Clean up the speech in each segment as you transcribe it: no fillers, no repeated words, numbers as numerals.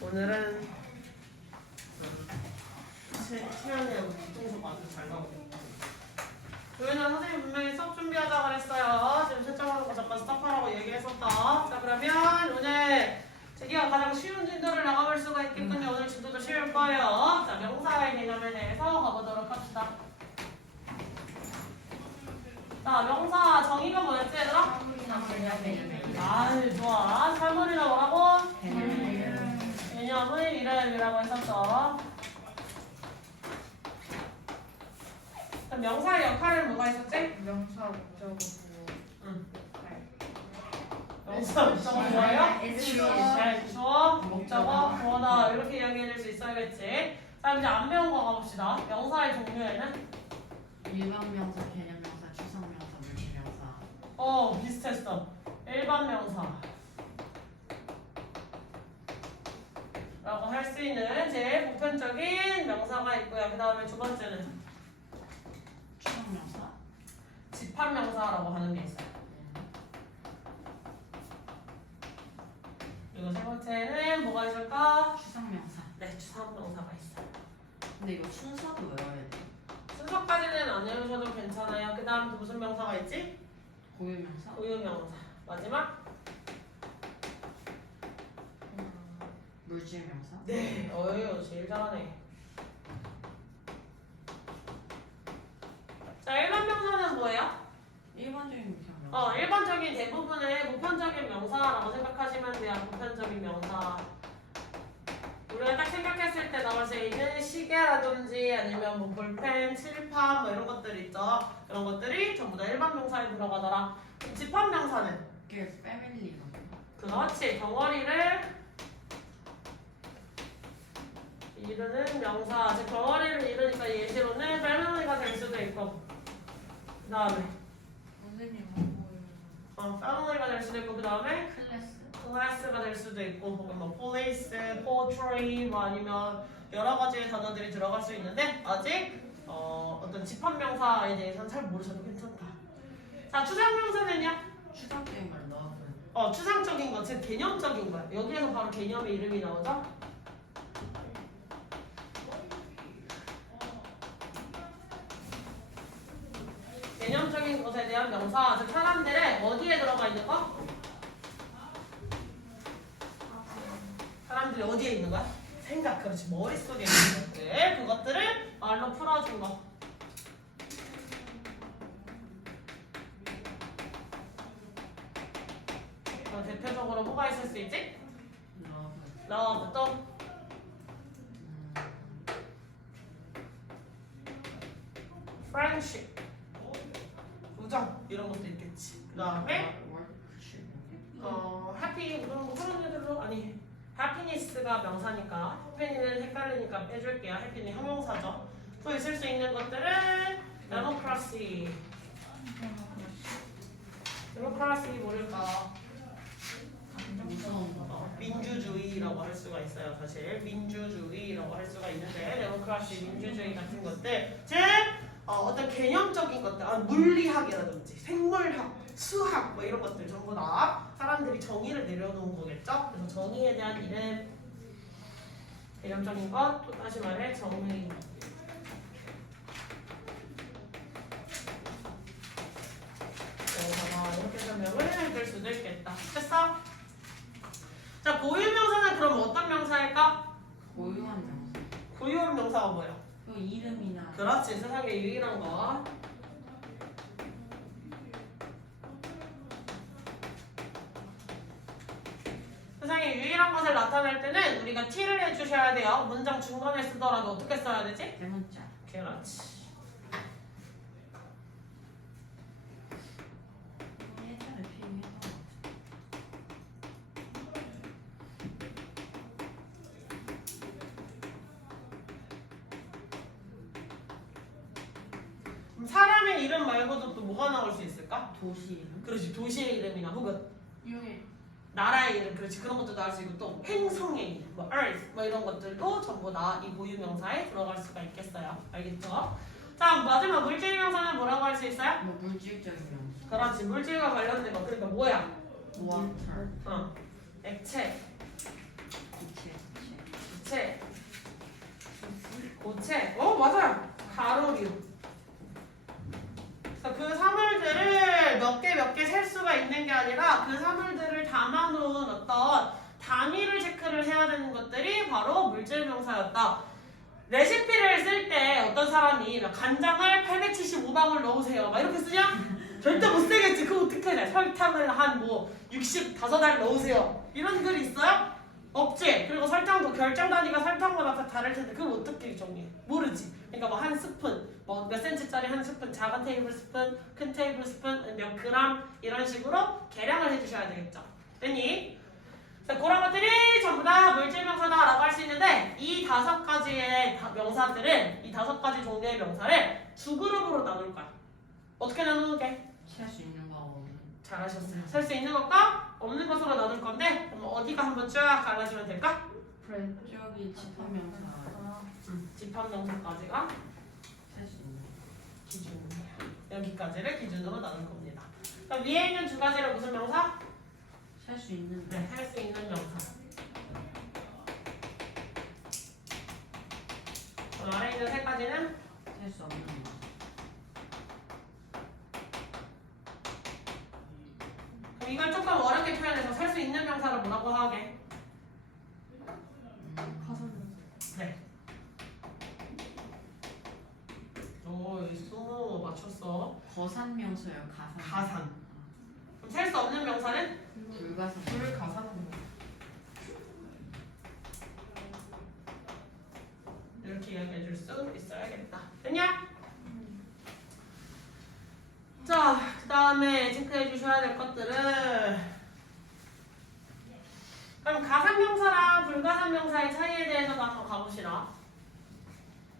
오늘은 시간이랑 뒤통수가 아주 잘 나오겠다. 조연아 선생님 분명히 수업 준비하자 그랬어요. 지금 채점하는 거 잠깐 스탑하라고 얘기했었다. 자 그러면 오늘 제기가 가장 쉬운 진도를 나가볼 수가 있겠군요. 오늘 진도도 쉬울 거예요. 자 명사의 개념에 대해서 가보도록 합시다. 자 명사 정의가 뭐였지 얘들아? 아유 좋아. 사물이라 뭐라고? 개념의 이름이라고 했었어. 그럼 명사의 역할은 뭐가 있었지? 명사 목적어 응. 명사 목적어 뭐예요? 주어, 목적어, 보어다 이렇게 이야기해줄 수 있어야겠지. 자 이제 안 배운 거 가봅시다. 명사의 종류에는 일반 명사, 개념 명사, 추상 명사, 물질 명사. 비슷했어. 일반 명사 라고 할 수 있는 제일 보편적인 명사가 있고요. 그 다음에 두 번째는 추상 명사. 집합 명사라고 하는 게 있어요. 그리고 세 번째는 뭐가 있을까? 추상 명사. 네, 추상 명사가 있어요. 근데 이거 순서도 외워야 돼. 순서까지는 안 외우셔도 괜찮아요. 그 다음 무슨 명사가 있지? 고유 명사. 고유 명사. 마지막? 물질 명사. 네, 어휴, 제일 잘하네. 자, 일반 명사는 뭐예요? 일반적인 명사. 일반적인 대부분의 보편적인 명사라고 생각하시면 돼요. 보편적인 명사. 우리가 딱 생각했을 때 나올 수 있는 시계라든지 아니면 뭐 볼펜, 칠판 뭐 이런 것들 있죠. 이런 것들이 전부 다 일반 명사에 들어가더라. 그럼 집합 명사는? 그게 패밀리거든. 그렇지. 덩어리를 이루는 명사. 즉 덩어리를 이루니까 예시로는 패밀리가 될 수도 있고 그 다음에 선생님 안 보여요. 패밀리가 될 수도 있고 그 다음에 클래스. 클래스가 될 수도 있고 혹은 뭐 police, poetry 뭐 아니면 여러 가지의 단어들이 들어갈 수 있는데 아직 어떤 집합 명사에 대해서는 잘 모르셔도 괜찮다. 자 추상 명사는요? 추상적인 걸 넣어서. 추상적인 거, 즉 개념적인 거야. 여기에서 바로 개념의 이름이 나오죠. 개념적인 것에 대한 명사, 즉 사람들의 어디에 들어가 있는 거? 사람들이 어디에 있는 거야? 생각, 그렇지. 머릿속에 있는 것들. 그것들을 말로 풀어준 거. 대표적으로 뭐가 있을 수 있지? love, 또 friendship, 우정 이런 것도 있겠지. 그 다음에 happy 그런 애들로 아니 happiness가 명사니까 happy는 헷갈리니까 빼줄게요. happy는 형용사죠. 또 있을 수 있는 것들은 democracy. democracy 모를까? 무서운 거. 민주주의라고 할 수가 있어요. 사실 민주주의라고 할 수가 있는데 데모크라시, 민주주의 같은 것들 즉 어떤 개념적인 것들 물리학이라든지 생물학, 수학 뭐 이런 것들 전부 다 사람들이 정의를 내려놓은 거겠죠. 그래서 정의에 대한 이름 개념적인 것 또 다시 말해 정의 이렇게 설명을 해줄 수도 있겠다. 됐어? 자, 고유 명사는 그럼 어떤 명사일까? 고유한 명사. 고유한 명사가 뭐야? 그 이름이나. 그렇지, 세상에 유일한 거. 세상에 유일한 것을 나타낼 때는 우리가 T를 해주셔야 돼요. 문장 중간에 쓰더라도 어떻게 써야 되지? 대문자. 그렇지. 예전에 필요했던 거. 그럼 사람의 이름 말고도 또 뭐가 나올 수 있을까? 도시 이름. 그렇지, 도시의 이름이나 혹은 유해. 나라의 이름, 그렇지, 그런 것도 나올 수 있고 또 행성의 이름, 뭐 earth 뭐 이런 것들도 전부 다 이 고유 명사에 들어갈 수가 있겠어요. 알겠죠? 자, 마지막 물질 명사는 뭐라고 할 수 있어요? 뭐 물질적인 명사. 그렇지, 물질과 관련된 거. 그러니까 뭐야? water. 액체. 기체. 전체. 맞아요. 가로류. 그래서 그 사물들을 몇 개 셀 수가 있는 게 아니라 그 사물들을 담아놓은 어떤 단위를 체크를 해야 되는 것들이 바로 물질명사였다. 레시피를 쓸 때 어떤 사람이 간장을 875방울 넣으세요 막 이렇게 쓰냐? 절대 못 쓰겠지. 그거 어떻게 해? 설탕을 한 65알 넣으세요 이런 글이 있어요? 없지. 그리고 설탕도 결정 단위가 설탕마다 다 다를 텐데 그걸 어떻게 정리해? 모르지. 그러니까 뭐 한 스푼, 뭐 몇 센치짜리 한 스푼, 작은 테이블 스푼, 큰 테이블 스푼, 몇 그램 이런 식으로 계량을 해주셔야 되겠죠. 됐니? 그런 것들이 전부 다 물질명사다라고 할 수 있는데 이 5가지의 명사들은 이 5가지 종류의 명사를 두 그룹으로 나눌 거야. 어떻게 나누게? 셀 수 있는 거 없는. 잘하셨어요. 셀 수 있는 것과 없는 것으로 나눌 건데 그럼 어디가 한번 쫙 갈라지면 될까? 저기 집합명사 집합명사까지가 셀 수 있는. 기준이에요. 여기까지를 기준으로 나눌 겁니다. 그럼 위에 있는 2가지를 무슨 명사? 셀 수 있는. 네, 할 수 있는 명사. 그럼 아래 있는 3가지는 셀 수 없는 거. 그럼 이걸 조금 어렵게 표현해서 살 수 있는 명사를 뭐라고 하게? 가산명사. 네. 오, 수모 맞췄어. 거산명사요. 가산. 가산. 그럼 셀 수 없는 명사는? 불가산. 불가산명사. 이렇게 이야기해 줄 수 있어야겠다. 됐냐? 자, 그 다음에 체크해 주셔야 될 것들은 그럼 가산명사랑 불가산명사의 차이에 대해서도 한번 가보시라.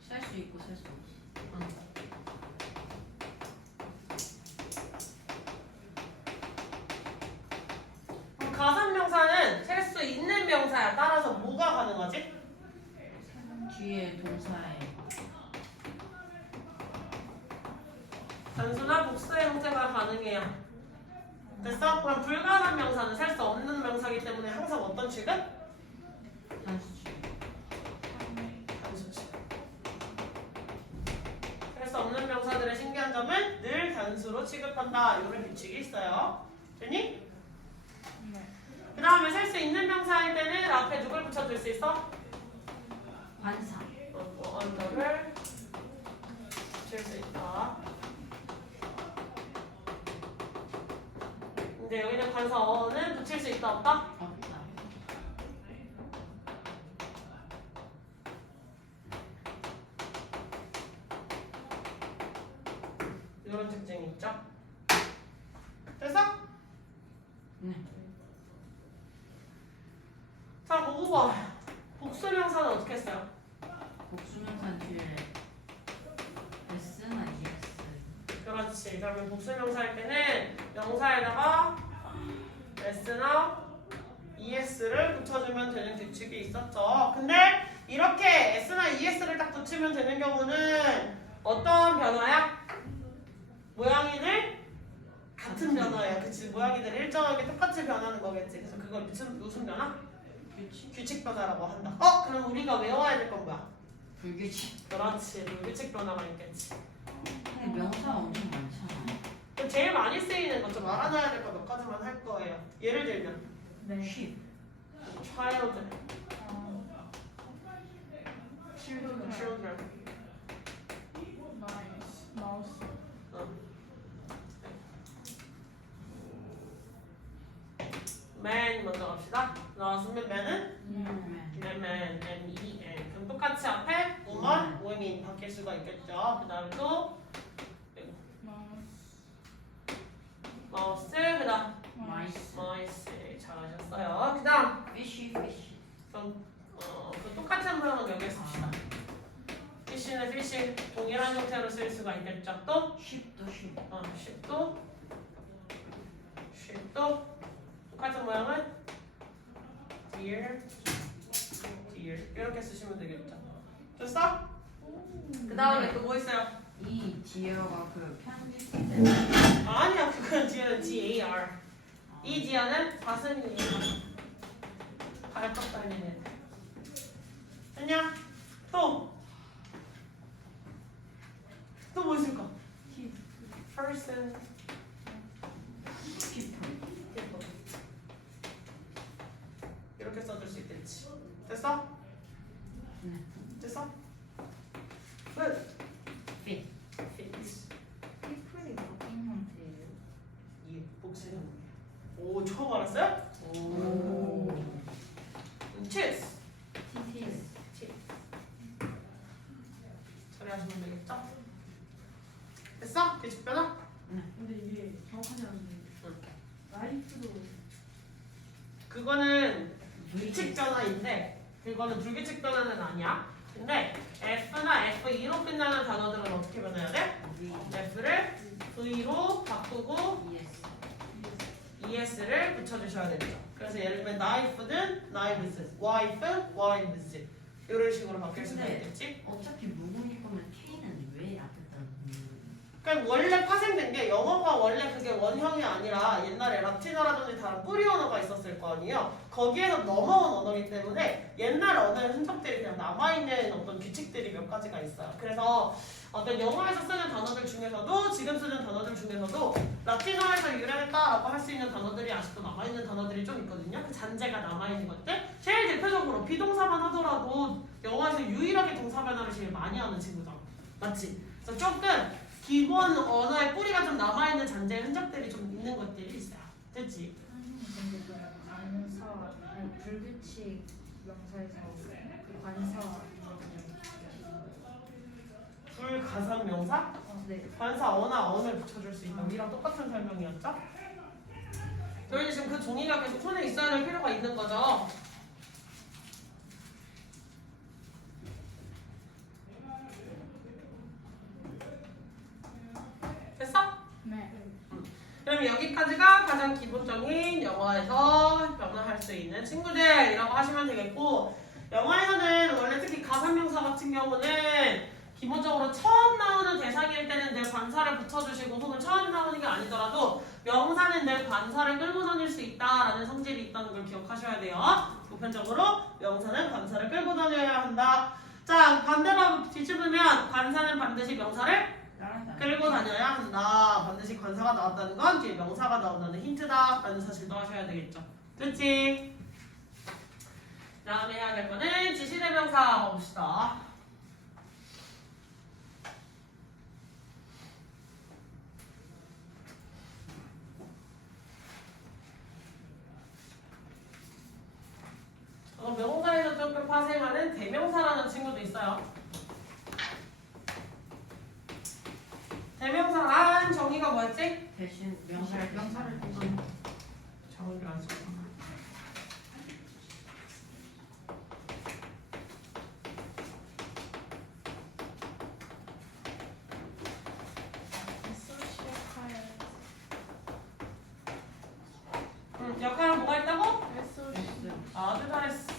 셀 수 있고 셀 수 없어. 그럼 가산명사는 셀 수 있는 명사야. 따라서 뭐가 가능하지? 뒤에 동사에 단수나 복수의 형태가 가능해요. 됐어? 그럼 불가산 명사는 셀 수 없는 명사이기 때문에 항상 어떤 취급? 단수 뒤. 단수 취급. 셀 수 없는 명사들의 신기한 점은 늘 단수로 취급한다. 이런 규칙이 있어요. 됐니? 네. 그 다음에 셀 수 있는 명사일 때는 앞에 누굴 붙여줄 수 있어? 관사. 언더를 붙일 수 있다. 근데 여기는 관사어는 붙일 수 있다 없다? 없다. 이런 특징이 있죠. 됐어? 네. 자, 5번. 복수명사는 어떻게 했어요? 복수명사 뒤에 S나 ES. 그렇지. 그러면 복수명사일 때는 명사에다가 s나 es를 붙여주면 되는 규칙이 있었죠. 근데 이렇게 s나 es를 딱 붙이면 되는 경우는 어떤 변화야? 모양이들 같은 변화예요. 그치? 모양이들 일정하게 똑같이 변하는 거겠지. 그래서 그걸 무슨 변화? 규칙. 규칙 변화라고 한다. 그럼 우리가 외워야 될 건 뭐야? 불규칙. 그렇지. 규칙 변화가 있겠지. 근데 명사 엄청 많잖아. 그럼 제일 많이 쓰이는 거 좀 알아놔야 될 거 몇 가지만 할 거예요. 예를 들면 네. 쉬. child, children. children. 마우스. man 먼저 갑시다. 나왔으면 man은 맨. man, M-E-N. 그럼 똑같이 앞에 woman, women 바뀔 수가 있겠죠. 그 다음에 또 mouse, 그 다음 마이스. mice. 잘하셨어요. 그 다음 피쉬 피쉬. 그럼 그 똑같은 모양은 여기에 씁시다. fish는 fish 동일한 형태로 쓸 수가 있겠죠. 또 쉽도 쉽. 쉽도 쉽도 똑같은 모양은 deer, deer 이렇게 쓰시면 되겠죠. 됐어? 그 다음에 또 뭐 있어요? 이 디어가 그 편집 때 아니야, 그건 뒤에는 DAR. 이 디어는 사슴이에요. 발톱 달리는. 됐냐? 또 person. people. 이렇게 써줄 수 있겠지. 됐어? 네. 됐어? Good. fit. Fit. 피플이 어떤 형태예요? 이 복수형. 오 처음 알았어요? 오. Cheers. TTS. 처리하시면 되겠죠? 됐어? 뒤집 변화? 근데 이게 정확하지 않은데 라이프도 그거는 규칙 변화인데 그거는 불규칙 변화는 아니야. 근데 F나 F2로 끝나는 단어들은 어떻게 변해야 돼? F를 V로 바꾸고 ES를 붙여주셔야 되죠. 그래서 예를 들면 knife는 knives, wife, wives 이런 식으로 바뀔 수도 근데 있겠지. 어차피 무근일 거면 K는 왜 앞에다 그러니까 원래 파생된 게 영어가 원래 그게 원형이 아니라 옛날에 라틴어라든지 다른 뿌리 언어가 있었을 거 아니에요. 거기에서 넘어온 언어이기 때문에 옛날 언어의 흔적들이 그냥 남아있는 어떤 규칙들이 몇 가지가 있어요. 그래서 어떤 영어에서 쓰는 단어들 중에서도 지금 쓰는 단어들 중에서도 라틴어에서 유래했다라고 할 수 있는 단어들이 아직도 남아있는 단어들이 좀 있거든요. 그 잔재가 남아있는 것들. 제일 대표적으로 비동사만 하더라도 영어에서 유일하게 동사 변화를 제일 많이 하는 친구잖아. 맞지? 그래서 조금 기본 언어의 뿌리가 좀 남아있는 잔재의 흔적들이 좀 있는 것들이 있어요. 됐지? 근데 그 관사 아니 불규칙 명사에서 그 관사 불가산 명사? 네 관사 어나 언을 붙여줄 수 있다. 우리랑 똑같은 설명이었죠? 저희는 지금 그 종이가 계속 손에 있어야 될 필요가 있는 거죠. 됐어? 네. 그럼 여기까지가 가장 기본적인 영어에서 변화할 수 있는 친구들이라고 하시면 되겠고, 영어에서는 원래 특히 가산명사 같은 경우는 기본적으로 처음 나오는 대상일 때는 늘 관사를 붙여주시고, 혹은 처음 나오는 게 아니더라도 명사는 늘 관사를 끌고 다닐 수 있다라는 성질이 있다는 걸 기억하셔야 돼요. 보편적으로 명사는 관사를 끌고 다녀야 한다. 자, 반대로 뒤집으면 관사는 반드시 명사를 끌고 다녀야 한다. 반드시 관사가 나왔다는 건 뒤에 명사가 나온다는 힌트다 라는 사실도 하셔야 되겠죠. 그렇지? 다음에 해야 될 거는 지시대명사 봅시다. 명사에서 조금 파생하는 대명사라는 친구도 있어요. 대명사란 정의가 뭐였지? 대신 명사를 대신 정의를 안 써. 역할은 뭐가 있다고? 아주 잘했어.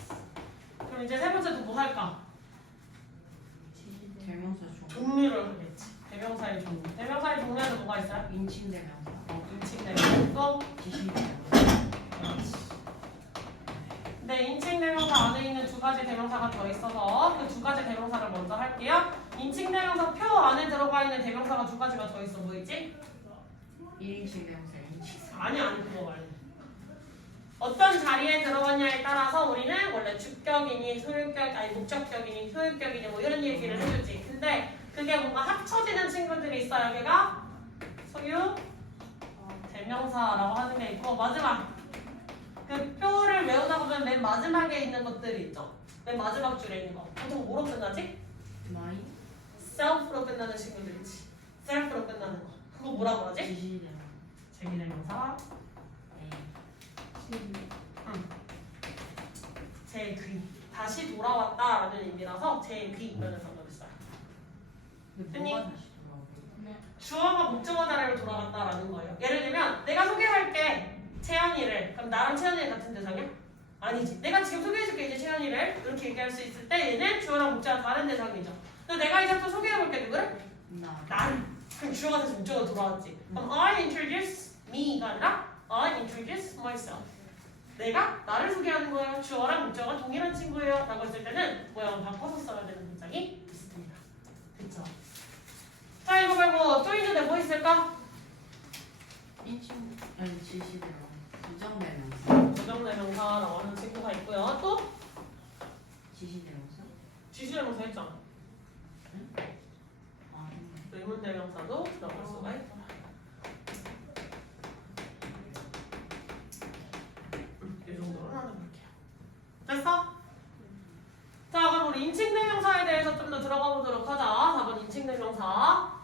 그럼 이제 세 번째도 뭐 할까? 대명사 종류를 하겠지. 대명사의 종류. 대명사의 종류에는 뭐가 있어요? 인칭 대명사. 인칭 대명사 또 지시 대명사. 그렇지. 근데 인칭 대명사 안에 있는 두 가지 대명사가 더 있어서 그 두 가지 대명사를 먼저 할게요. 인칭 대명사 표 안에 들어가 있는 대명사가 두 가지가 더 있어. 뭐 있지? 1인칭 대명사 2인칭. 아니 그거 말고. 어떤 자리에 들어갔냐에 따라서 우리는 원래 주격이니 소유격 아니 목적격이니 소유격이니 뭐 이런 얘기를 해주지. 근데 그게 뭔가 합쳐지는 친구들이 있어요. 걔가 소유 대명사라고 하는 게 있고, 마지막 그 표를 외우다 보면 맨 마지막에 있는 것들이 있죠. 맨 마지막 줄에 있는 거 보통 뭐로 끝나지? 마이 self로 끝나는 친구들이지. self로 끝나는 거 그거 뭐라고 하지? 지시 대명사. 제기대명사 A. 제귀 다시 돌아왔다라는 의미라서 제귀라는 단어를 써요. 근데 흔히 뭐가 다시 돌아오고? 주어가 목적어 자리로 돌아갔다라는 거예요. 예를 들면 내가 소개할게 채연이를. 그럼 나랑 채연이 같은 대상이야? 아니지. 내가 지금 소개해줄게 이제 채연이를 이렇게 얘기할 수 있을 때 얘는 주어랑 목적어가 다른 대상이죠. 근데 내가 이제 또 소개해볼게 누구를? 나를. 그럼 주어가 다시 목적어로 돌아왔지. 그럼 I introduce me가 아니라 I introduce myself. 내가 나를 소개하는 거예요. 주어랑 목적어가 동일한 친구예요. 라고 했을 때는 모양을 바꿔서 써야 되는 문장이 있습니다. 됐죠? 자 이거 말고 또 있는데 뭐 있을까? 인칭 아니 지시대로 부정대명사. 부정대명사라고 하는 친구가 있고요. 또 지시대명사? 지시대명사 했잖아. 아, 의문대명사도 들어갈 수가 있다. 이 정도로 나눠볼게요. 됐어? 자, 그럼 우리 인칭대명사에 대해서 좀 더 들어가 보도록 하자. 4번 인칭대명사.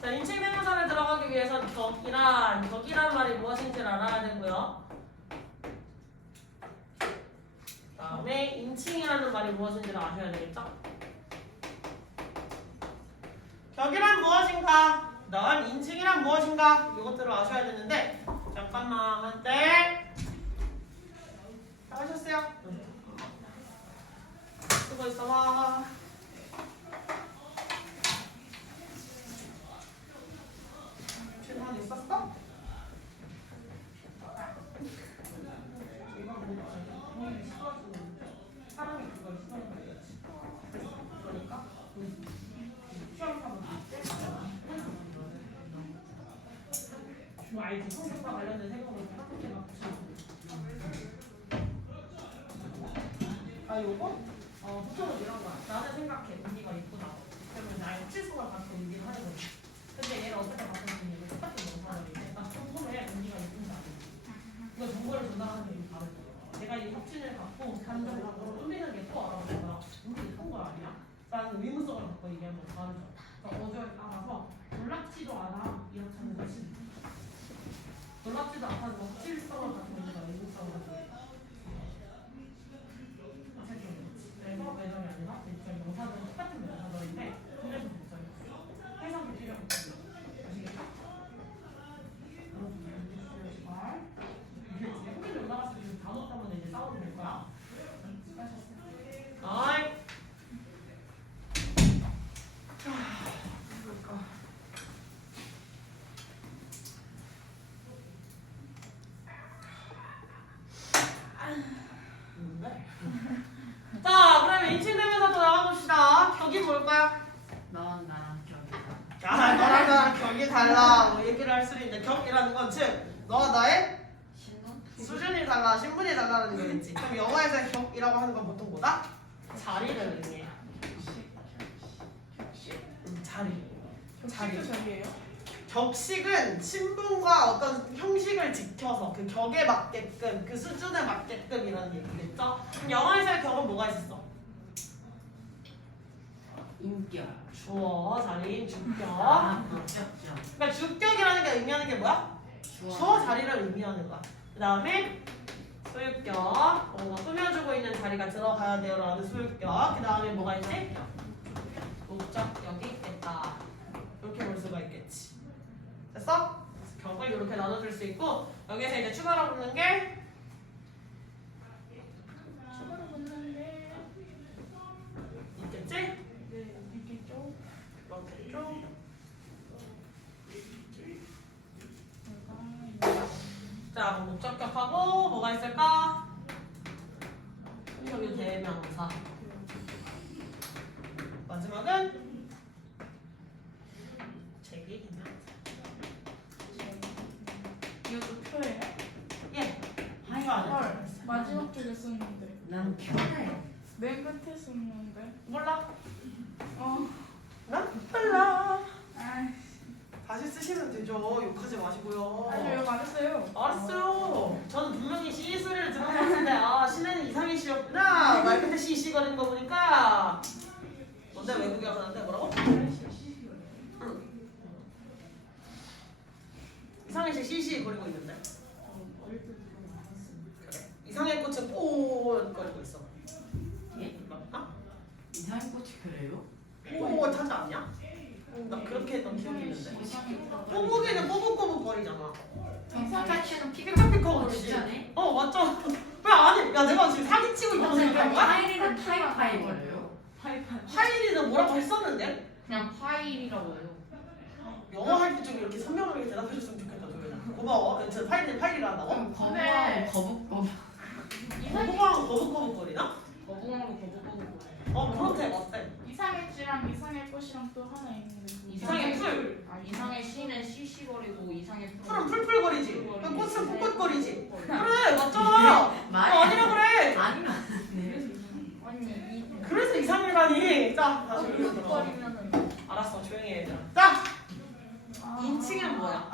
자, 인칭대명사를 들어가기 위해선 격이란 말이 무엇인지를 알아야 되고요. 다음에 인칭이라는 말이 무엇인지를 아셔야 되겠죠? 격이란 무엇인가? 그다음 인칭이란 무엇인가? 이것들을 아셔야 되는데 잠깐만 한때 다 하셨어요? 수고 있어 봐. 질문 있었어? 이건 뭐 사람이 그걸 시도하는 거겠지. 그러니까 시험 사면 주 알지? 성격과 관련된 생각을 학교에 막 아 요거? 보통은 이런 거야. 나는 생각해. 언니가 예쁘다. 그러면 나의 확실성을 갖고 얘기를 하는 거지. 근데 얘는 어떻게 바꾸는지 똑같은 영상인데 나 궁금해. 언니가 예쁜다. 이거 정보를 전달하는 게 다른 거야. 내가 이 확신을 갖고 단정적으로 뚫리는 게 또 알아보잖아. 우리 예쁜 거 아니야? 나는 의문성을 갖고 얘기하는 거 다르죠. 어제 알아서 놀랍지도 않아 이렇게 하는 거지. 놀랍지도 않다는 거 확실성을 갖고 있는 거야. 의문성을 갖고 있는 거야. 그래서 매점이 아니라 지금 명사들은 똑같은 명사들인데 그래서 복잡해. 해석이 필요 없거든요. 아시겠죠? 이게 후기를 올라갔을 때 단어 때문에 이제 싸우면 될 거야. 아이. 자, 그러면 인칭대명사 또 나와봅시다. 격이 뭘까요? 넌 나랑 격이다. 아, 너랑 나랑 격이 달라. 뭐 얘기를 할 수 있는데 격이라는 건 즉 너와 나의 신분? 수준이 달라, 신분이 달라는 거겠지. 그럼 영어에서 격이라고 하는 건 보통 뭐다? 자리를 의미해. 자리. 자리예요? 격식은 신분과 어떤 형식을 지켜서 그 격에 맞게끔 그 수준에 맞게끔 이런 얘기겠죠? 그럼 영어에서의 격은 뭐가 있었어? 인격. 주어, 자리인, 주격. 목적격. 그러니까 주격이라는 게 의미하는 게 뭐야? 주어 자리를 의미하는 거야. 그 다음에 소유격, 뭔가 꾸며주고 있는 자리가 들어가야 돼요라는 소유격. 그 다음에 뭐가 있지? 목적격이 있겠다. 이렇게 볼 수가 있겠지. 됐어? 격을 이렇게 나눠줄 수 있고 여기서 이제 추가로 붙는 게 추가로 붙는데 있겠지? 네 있겠죠? 그렇겠죠? 자, 목적격하고 뭐가 있을까? 여기 대명사. 마지막은 제기기명. 이것도 표예요? 예. 하이. 헐 마지막 쪽에 쓰는데 난 편해. 맨 끝에 쓰는데 몰라? 어 난 몰라. 아이 다시 쓰시면 되죠. 욕하지 마시고요. 아니 왜 맞았어요? 알았어요. 저는 분명히 C 소리를 들어봤는데 아 신혜는 이상희 씨였구나. 말 끝에 C 거리는 거 보니까. 뭔데 외국에 가는데 뭐라고? 응. 이상희 씨 CC 거리고 있는데. 그래. 이상의 꽃은 꽃 거리고 있어. 예? 아? 이상한 꽃이 그래요? 꽃 타지 않냐? 나 그렇게 했던 기억이 있는데. 꼬북이는 꼬북꼬북 거리잖아. 피카츄는 피카피카 거리지. 진짜네? 어 맞죠? 왜 아니? 야 내가 지금 사기치고 있다고 생각한 거야? 파일이는 파이파이거래요? 파일이는 뭐라고 했었는데? 그냥 파일이라고 해요. 영어 할 때 좀 이렇게 선명하게 대답해줬으면 좋겠다 도현아. 고마워. 저 파일은 파일이라 한다고? 거부하고 거북거북. 거북왕 거북거북 거리나? 거부하고 거북거북. 그렇대 맞대. 이상의 쥐랑 이상의 꽃이랑 또 하나 이상의 풀. 이상의 C는 CC거리고 이상의 풀은 풀풀거리지. 꽃은 풋풋거리지. 그래 맞잖아. 말이 아니라 그래. 아니면 언니 그래서 이상일간이. 자 다시 이 읽어보자. 거리면은 알았어 조용히 해 얘들아. 자 이 인칭은 뭐야?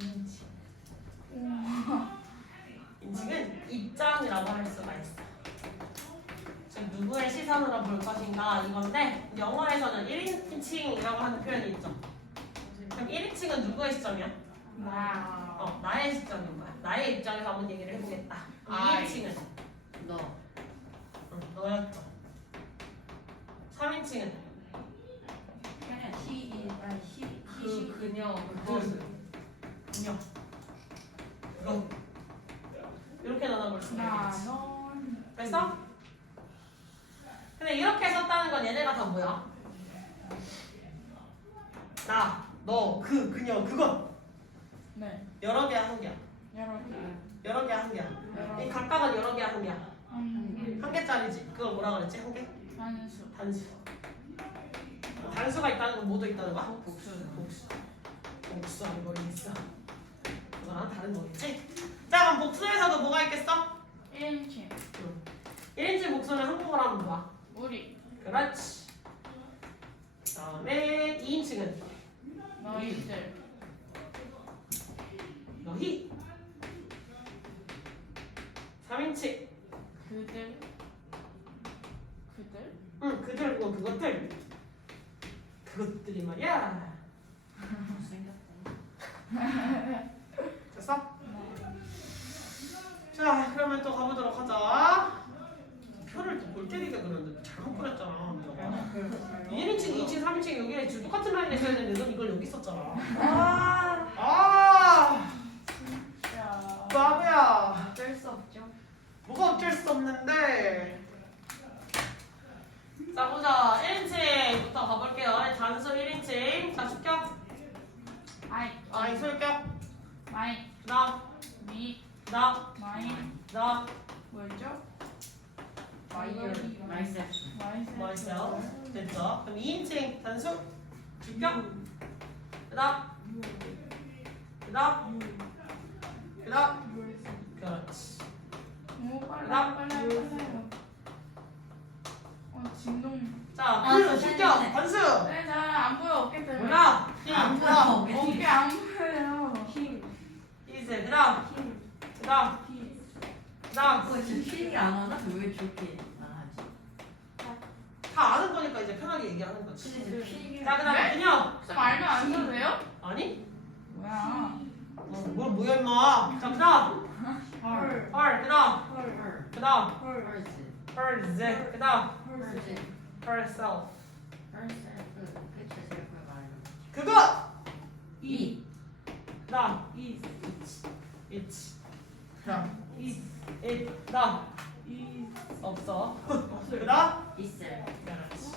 인치. 인칭은 입장이라고 할 수가 있어. 지금 누구의 시선으로 볼 것인가 이건데 영어에서는 1인칭이라고 하는 표현이 있죠. 그럼 1인칭은 누구의 시점이야? 나 나의 시점인 거야. 나의 입장에서 한번 얘기를 해보겠다. I. 2인칭은 너. 너였죠. 3인칭은 그냥 그녀 그녀 너 이렇게 나눠볼 수가 있겠지. 넌 됐어? 근데 이렇게 썼다는 건 얘네가 다 뭐야? 나, 너, 그녀, 그건 네 여러 개야 한 개야? 여러분 여러 개야 한 개야? 이 각각은 여러 개야 한 개야? 한 개짜리지. 그걸 뭐라 그랬지? 한 개? 단수 단수. 단수가 있다는 건 뭐도 있다는 거야? 복수. 복수 아니 모르겠어. 그거랑 다른 거겠지? 자 그럼 복수에서도 뭐가 있겠어? 1인칭 1인칭 복수는 한국어로 하면 뭐야? 우리 그렇지. 그 다음에 2인칭은 너희들 너희. 3인칭 그들 그들 그것들 그것들이 말이야. 됐어? 자 그러면 또 가보도록 하자. 표를 또 볼 때리게 그러는데 잘못 그렸잖아. 1인칭, 2인칭, 3인칭 여기에 지금 똑같은 라인에 써야 되는데 넌 이걸 여기 썼잖아. 아 야 바보야. 어쩔 수 없죠. 뭐가 어쩔 수 없는데. 자 보자. 1인칭부터 가볼게요. 단수 1인칭. 자 숙격. 아이 소유격. 마이 나. 미 나. 마이 나. 뭐였죠? myself. myself. 됐죠? 그럼 2인칭 단수. 숙격. 그다음. 그다음. 그렇지. 오 빨라요 진동 자, 아, 숙격. 네. 단수. 네, 잘안 보여 어깨 때문에 몰라. 안 보여. 어깨 안 보여요 이제 그다음. 그다음. 그거 지금 필이 안 오나? 왜 저렇게 안 하지? 다 아는 거니까 이제 편하게 얘기하는 거지. 근데 필이 자, 그다음 네? 그녀. 좀 알면 안 써도 돼요? 아니? 뭐야 뭘 뭐야 임마. 자, 그다음. 헐. 헐. 그다음. 헐. 그다음. 헐즈. hers. 그다음. 헐즈. herself. 헐셀프. 그치 셀프 말이야. 그것. 이. 그다음. is it. 그다음. is it. 그다음. is 없어. 그다음. 있을. 그렇지.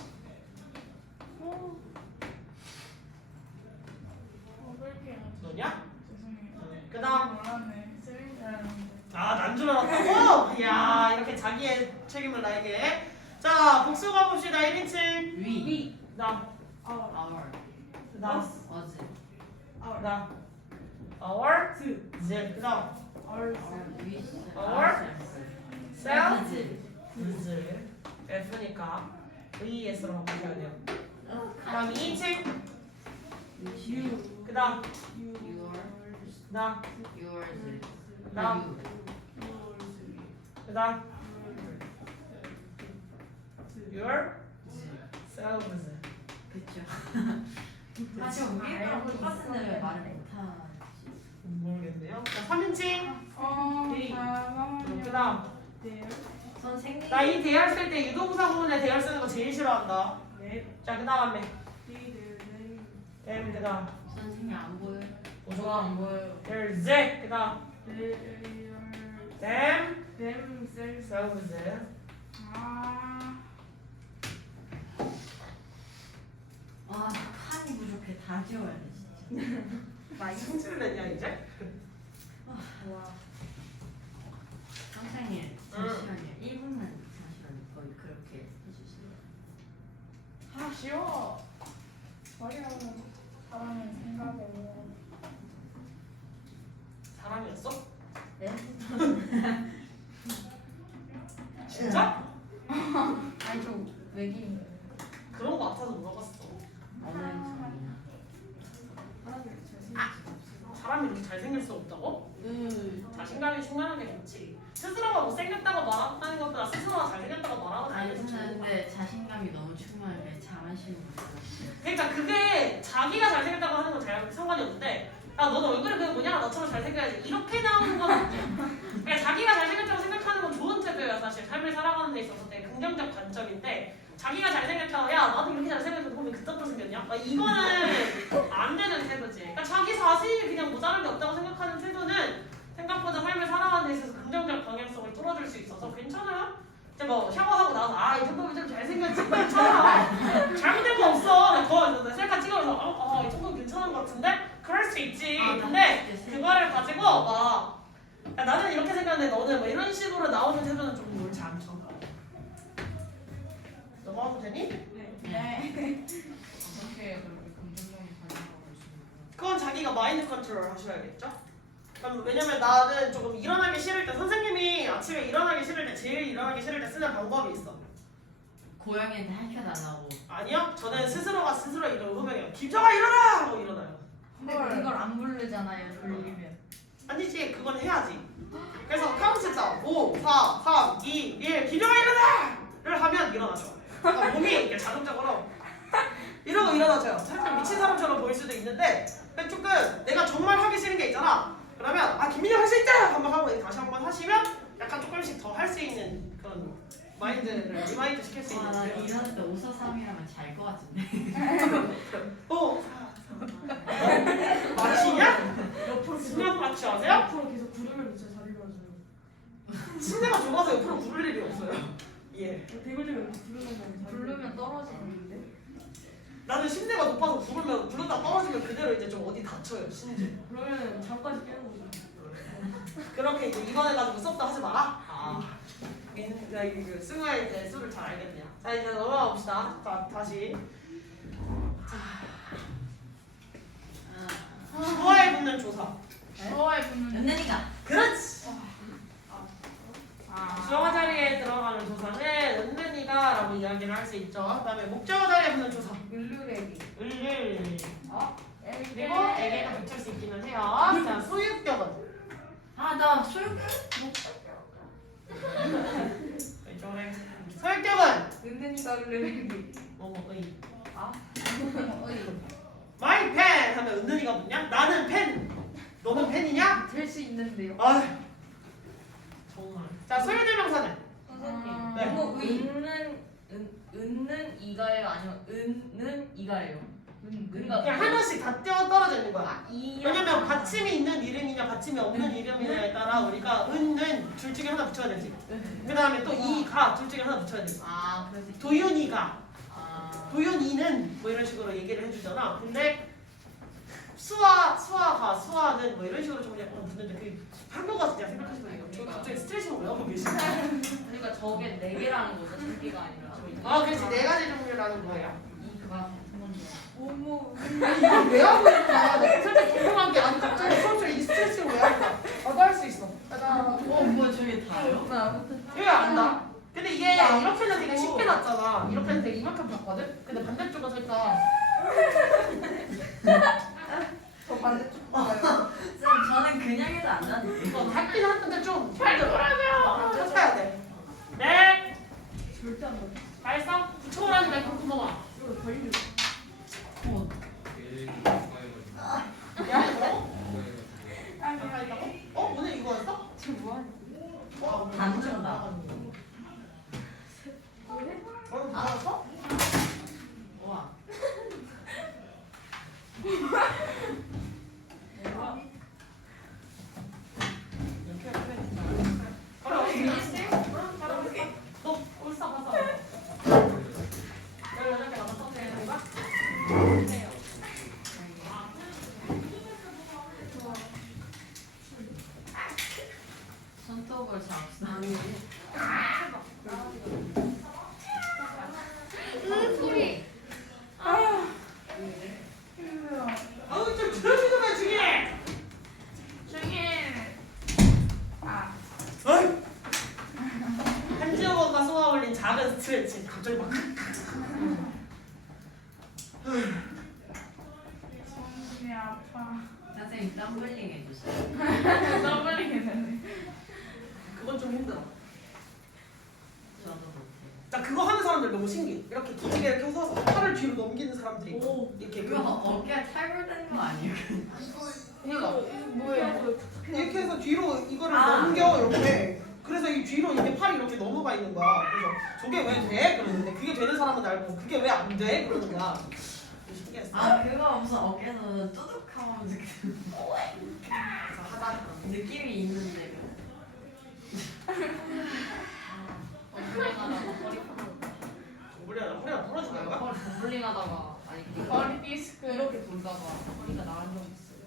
그럴게요 너냐? 죄송해요 그다음. 몰랐네 쌤인 줄 알았는데 아, 난 줄 알았다고? 이야, 이렇게 자기의 책임을 나에게. 자, 복수 가봅시다. 1인칭. 위. 나, our. 나, 어즈. 나. our, 즈, 그다음. 얼 위스. our, self, 셀프. 즈. F니까 VS로 바꿔야 돼요. 그다음 2인칭. you 그다음 yours. 나, yours. 나. you. 그다음 yourselves. 그쵸. 사실 우리랑 똑같은데 왜 말을 못하지? 모르겠네요. 자, 3인칭. 그다음 선생님. 나 이 대열 쓸 때 유도부사 부분에 대열 쓰는 거 제일 싫어한다. 자, 그다음에 그다음 선생님 안 보여? 오정아. 안 보여요. there's 그다음 them selves. 와 칸이 부족해. 다 지워야 돼 진짜. 승질 냈냐 이제? 선생님 잠시만요. 1분만 잠시만요. 거의 그렇게 해주실래요? 쉬워 어려운 사람의 생각에 사람이었어? 네? 진짜? 아니 저 외계인 그런 거 같아서 물어봤어. 어느 행성이야? 사람이 이렇게 잘생길 수 없다고? 자신감이 충만한 게 좋지. 스스로가 못생겼다고 말한다는 것보다 스스로가 잘생겼다고 말하는 아니 게 더 좋은 거 같아. 근데 자신감이 너무 충만해. 잘하시는 분 같아요. 그러니까 그게 자기가 잘생겼다고 하는 건 잘 상관이 없는데 야 너는 얼굴이 그게 뭐냐? 너처럼 잘생겨야지 이렇게 나오는 건 아니야. 그러니까 자기가 잘생겼다고 생각하는 건 좋은 태도야. 사실 삶을 살아가는 데 있어서 되게 긍정적 관점인데 자기가 잘생겼다고 야 나도 이렇게 잘생겼는데 그럼 왜 그딴 생겼냐? 막 이거는 안 되는 태도지. 그러니까 자기 자신이 그냥 모자란 게 없다고 생각하는 태도는 생각보다 삶을 살아가는 데 있어서 긍정적 방향성을 뚫어줄 수 있어서 괜찮아요. 이제 뭐 샤워하고 나와서 아 이 정도면 좀 잘생겼지 괜찮아. 잘못된 거 없어. 더 셀카 찍으면서 이 정도면 괜찮은 거 같은데? 그럴 수 있지. 근데 그거를 가지고 막 야, 나는 이렇게 생겼는데 너는 뭐 이런 식으로 나오는 태도는 좀 옳지 않죠. 넘어가도 되니? 네. 어떻게 그렇게 긍정적인 반응하고 있습니까? 그건 자기가 마인드 컨트롤 하셔야겠죠? 그럼 왜냐면 나는 조금 일어나기 싫을 때 선생님이 아침에 일어나기 싫을 때 제일 일어나기 싫을 때 쓰는 방법이 있어. 고양이한테 할켜달라고. 아니요? 저는 스스로가 스스로 이런 후명해요. 김정아 일어나! 하고 일어나요. 근데 그걸 안 부르잖아요. 돌리면. 아니지 그건 해야지. 그래서 카운트자 5, 4, 3, 2, 1 김정아 일어나! 를 하면 일어나죠. 그러니까 몸이 이렇게 자동적으로 이러고 일어나져요. 살짝 미친 사람처럼 보일 수도 있는데 조금 내가 정말 하기 싫은 게 있잖아. 그러면 아 김민영 할 수 있다! 한번 하고 다시 한번 하시면 약간 조금씩 더 할 수 있는 그런 마인드를 리마인드 시킬 수 있는 나 그런 일어날 때 543이라면 잘 것 같은데. 마치냐? 옆으로 수면 마취 아세요? 옆으로 계속 구르면 진짜 잘 일어나져요. 침대가 좁아서 옆으로 구를 일이 없어요. 예. 대굴대굴 부르면 떨어지는데. 나는 침대가 높아서 부르다 떨어지면 그대로 이제 좀 어디 다쳐요 심지어. 그러면 잠까지 깨는 거죠. 그렇게 이제 입원해가지고 수업도 하지 마라. 승우야 이제 수를 잘 알겠네요. 자 이제 넘어가 봅시다. 자 다시. 주어에 붙는 조사. 주어에 붙는 은근이가. 그렇지. 주어 자리에 들어가는 조사는 은근히가라고 이야기를 할 수 있죠. 그다음에 목적어 자리에 붙는 조사. 을르레기. 을을. 그리고 에게. 에게가 붙일 수 있기는 해요. 자 소유격은. 나 소유. 이쪽에. 소유격은. 은근히가 을르레기. 뭐의. 어이. 마이 펜 하면 은근히가 붙냐? 나는 펜. 너는 펜이냐? 될 수 있는데요. 아 정말. 자 소유대명사는. 선생님. 네. 이거 은는 이가예요? 아니면 은는 이가예요? 그러니까 그냥 하나씩 다 떼어 떨어져 있는 거야. 이랑 왜냐면 받침이 있는 이름이냐 받침이 없는 이름이냐에 따라 우리가 은은 둘 중에 하나 붙여야 되지. 그 다음에 또 이가 둘 중에 하나 붙여야 되지. 그래서 도윤이가 도윤이는 뭐 이런 식으로 얘기를 해주잖아. 근데 수아는 뭐 이런 식으로 좀 그냥 붙는데 그 한국어 그냥 생각하시면 돼요. 저 갑자기 스트레스가 올라오고 계시네. 그러니까 저게 네 개라는 거죠, 세 개가 아니라. 그렇지 네 가지 종류라는 거예요. 이가 같은 건데. 어머. 이걸 왜 하고 있는 거야? 나 살짝 궁금한 게 아니 갑자기 수업중에 이 스트레스를 왜 할까? 나도 할 수 있어. 뭐 저게 다요? 왜 안다? 근데 이게 이렇게는 되게 쉽게 났잖아. 이렇게는 되게 이만큼 봤거든? 근데 반대쪽은 살짝 저 반대쪽 봐요. 쌤 저는 그냥 해도 안 나는데. 밝긴 하는데 좀 힘들어. 찾아야 돼. 네. 절대 안 돼. 발성 붙여보라니까 이거 구멍아. 이거 걸려. 야 이거? 오늘 이거였어? 지금 뭐하니? 단준다. 알았어? 우와. 너 울사 가서. 이렇게 가서 써주는 거야? 손톱을 잡사. 소리. 스트레칭 갑자기 막 손이 아파. 선생님 덤블링 해주세요. 더블링이 되네. 그건 좀 힘들어. 저도 못해요. 나 그거 하는 사람들 너무 신기해. 이렇게 기계를 켜서 팔을 뒤로 넘기는 사람들이 있고 오, 이렇게 이거 어깨 탈골되는 거 아니에요? 그러니까 뭐예요? 이렇게 해서 뒤로 이거를 아. 넘겨 이렇게. 그래서 이 뒤로 이게 팔이 이렇게 넘어가 있는 거야. 그래서 저게 왜 돼? 그러는데 그게 되는 사람은 알고 그게 왜 안 돼? 그러는 거야. 신기했어. 아 그거 무슨 어깨에서 뚜둑하면 하자. 느낌이 있는데. 버블링하다가 허리 펴고 허리가 부러진 건가? 허리 버블링하다가 아니 머리 디스크. 이렇게 돌다가 허리가 나간 적 있어요.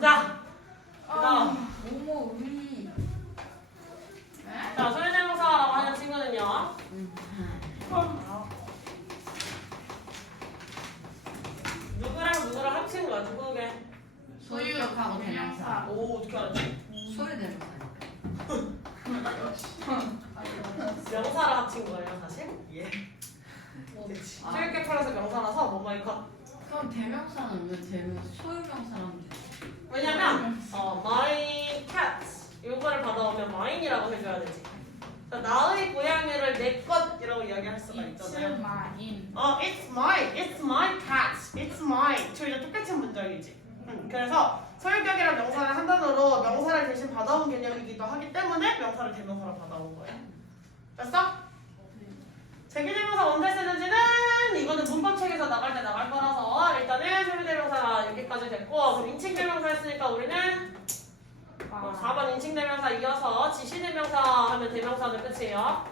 자, 모모 위. 자 소유대명사라고 하는 친구는요. 누구랑 누구랑 합친 거야? 누구게? 소유격하고 대명사. 오 어떻게 알았지? 소유대명사니까. 명사를 합친 거예요, 사실? 예. 그렇지. 아. 소유격 팔아서 명사라서 뭐뭐이거. 그럼 대명사는 왜 소유명사라는 게? 왜냐면 my cat 요거를 받아오면 mine이라고 해줘야 되지. 그래서 나의 고양이를 내 것이라고 이야기할 수가 있잖아요. 마인. It's mine, it's my cat, it's mine. 저 이제 똑같은 문장이지. 그래서 소유격이랑 명사를 한 단어로 명사를 대신 받아온 개념이기도 하기 때문에 명사를 대명사로 받아온 거예요. 됐어? 제기대명사 언제 쓰는지는 이거는 문법책에서 나갈 때 나갈 거라서 일단은 소유대명사가 여기까지 됐고 그럼 인칭대명사 했으니까 우리는 4번 인칭대명사 이어서 지시대명사 하면 대명사는 끝이에요.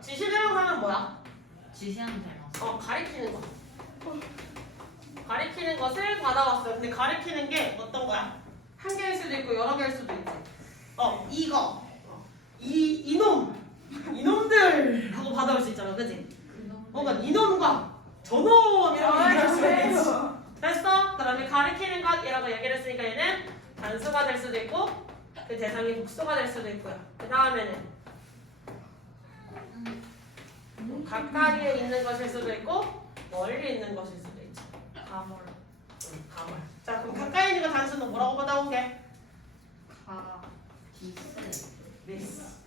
지시대명사는 뭐야? 지시하는 대명사. 가리키는 거. 가리키는 것을 받아왔어요. 근데 가리키는 게 어떤 거야? 한 개일 수도 있고 여러 개일 수도 있지. 이거. 이놈. 이놈들 하고 받아올 수 있잖아. 그치? 뭔가 이놈과 저놈이라고 얘기할 수가 있지. 됐어? 그 다음에 가리키는 것이라고 얘기를 했으니까 얘는 단수가 될 수도 있고 그 대상이 복수가 될 수도 있고요. 그 다음에는 가까이에 있는 것일 수도 있고 멀리 있는 것일 수도 있죠. 가물 가물. 자 그럼 가까이 있는 거 단수는 뭐라고 받아온 게? 가 디스. this.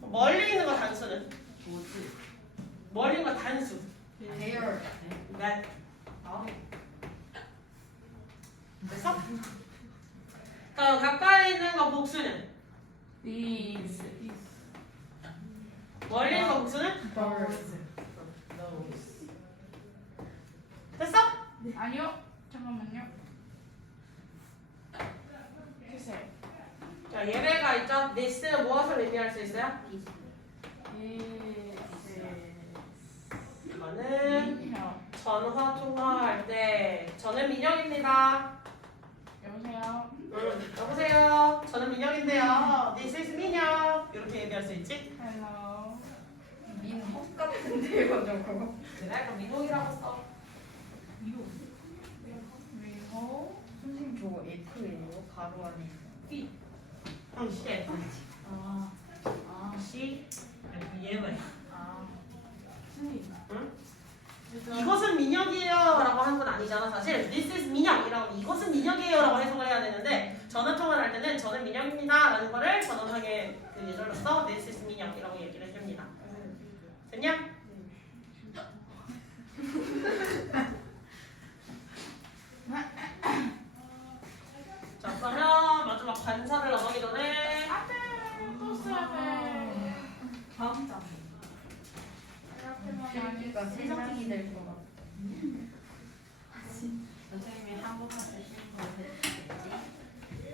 멀리 있는 거 단수는? 도즈. 멀리 있는 거 단수. 대열. that. 됐어? 그럼 가까이 있는 거 복수는? 디스. 멀리 있는 거 복수는? 더스. 됐어? 아니요. 잠깐만요. 주세요. 자 예외가 있죠? this는 무엇을 의미할 수 있어요? 이거는 전화 통화할 때 저는 민영입니다. 여보세요. 여보세요. 저는 민영인데요. This is 민영. 이렇게 얘기할 수 있지? 헬로. 민호 같은데요, 저거. 그래 그럼 민홍이라고 써. 미호. 선생님 저거 F예요? 가로 안에. C. 아. C. 예외. 선생님. 이것은 민혁이에요라고 하는 건 아니잖아 사실. This is 민혁이라고 이것은 민혁이에요라고 해석을 해야 되는데 전화 통화를 할 때는 저는 민혁입니다라는 거를 전원하게 그 예절로써 This is 민혁이라고 얘기를 해줍니다. 됐냐? 자 그러면 마지막 관사를 나가기 전에 안돼. 또 써야 돼. 다음 장. 이렇게만 많이 세 장이 될 것 같아. 선생님이 한 번만 쓰시는 거 해주시겠지?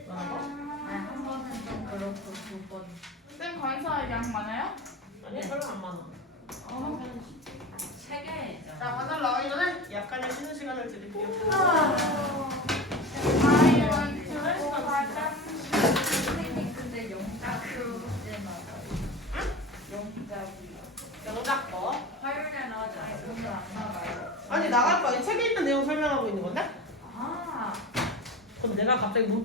한 번은 좀 그렇고 두 번. 쌤 관사 양 많아요? 아니 별로 안 많아. 세 개죠. 자 관사를 나가기 전에 약간의 쉬는 시간을 드릴게요. 아이언 주고 가자. 선생님 근데 영작으로 이제 나와요. 영작이. 영작 거. 화요일에 나오잖아요. 오늘 안 나와요. 아니 나갈 거야. 책에 있는 내용 설명하고 있는 건데? 아. 그럼 내가 갑자기 문법